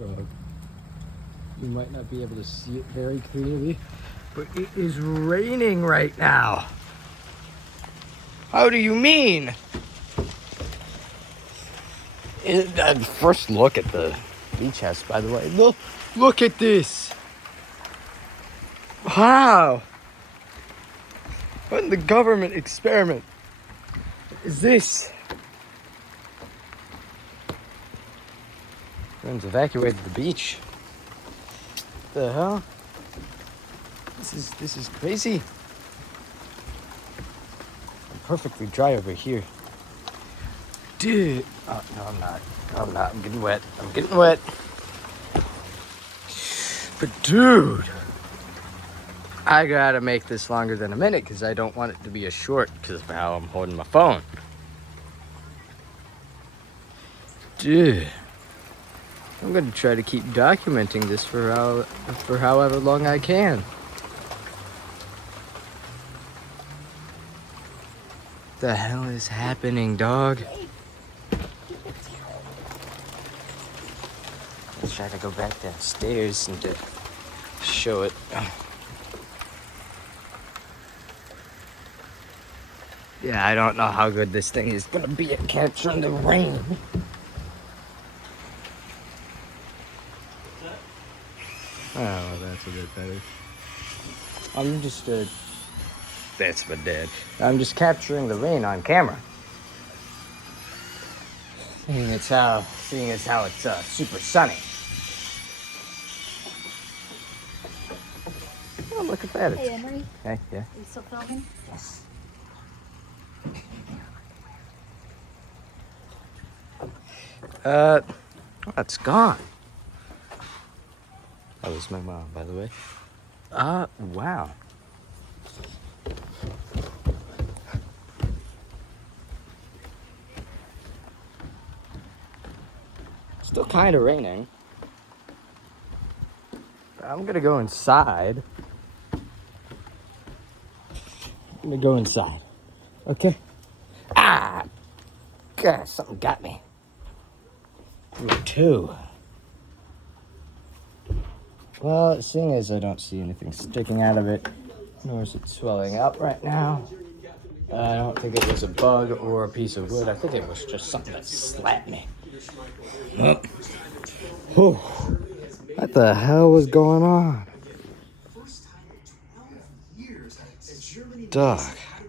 dog. You might not be able to see it very clearly, but it is raining right now. How do you mean? First look at the beach house, by the way. Look at this. Wow. What in the government experiment is this? Everyone's evacuated the beach. What the hell? This is crazy. I'm perfectly dry over here. Dude. Oh, no, I'm not. I'm getting wet. But dude, I gotta make this longer than a minute because I don't want it to be a short because of how I'm holding my phone. Dude, I'm gonna try to keep documenting this for however long I can. The hell is happening, dog? Let's try to go back downstairs and to show it. Yeah, I don't know how good this thing is gonna be at capturing the rain. Oh, that's a bit better. I'm just that's my dad. I'm just capturing the rain on camera. Seeing as how it's super sunny. Oh, look at that. Hey, Emery. Hey, yeah. Are you still filming? Yes. It's gone. That was my mom, by the way. Wow. Still kind of raining. I'm gonna go inside. Okay? Ah! God, something got me. Number 2. Well, seeing as I don't see anything sticking out of it, nor is it swelling up right now, I don't think it was a bug or a piece of wood. I think it was just something that slapped me. Oh. What the hell was going on? Dog.